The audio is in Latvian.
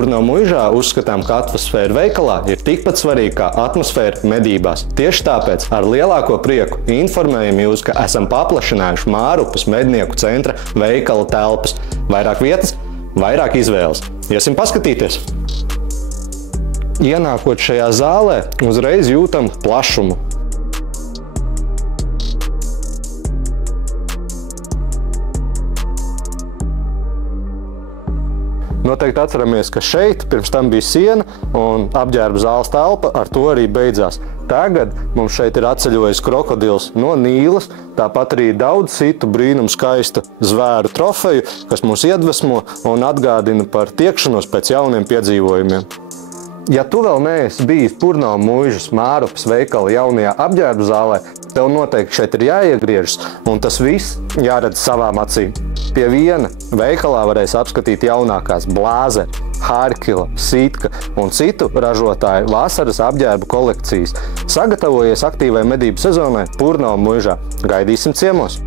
Purnamuižā uzskatām, ka atmosfēra veikalā ir tikpat svarīga kā atmosfēra medībās. Tieši tāpēc ar lielāko prieku informējam jūs, ka esam paplašinājuši Mārupes mednieku centra veikala telpas. Vairāk vietas, vairāk izvēles. Iesim paskatīties! Ienākot šajā zālē, uzreiz jūtam plašumu. Noteikti atceramies, ka šeit pirms tam bija siena un apģērba zāles telpa, ar to arī beidzās. Tagad mums šeit ir atceļojis krokodils no Nīlas, tāpat arī daudz citu brīnumu skaistu zvēru trofeju, kas mūs iedvesmo un atgādina par tiekšanos pēc jauniem piedzīvojumiem. Ja tu vēl neesi bijis Purnamuižas Mārupes veikala jaunajā apģērba zālē, tev noteikti šeit ir jāiegriežas, un tas viss jāredz savām acīm. Pie viena veikalā varēs apskatīt jaunākās Blāzeri, Hārkila, Sitka un citu ražotāju vasaras apģērbu kolekcijas. Sagatavojies aktīvai medību sezonai Purnamuižā. Gaidīsim ciemos!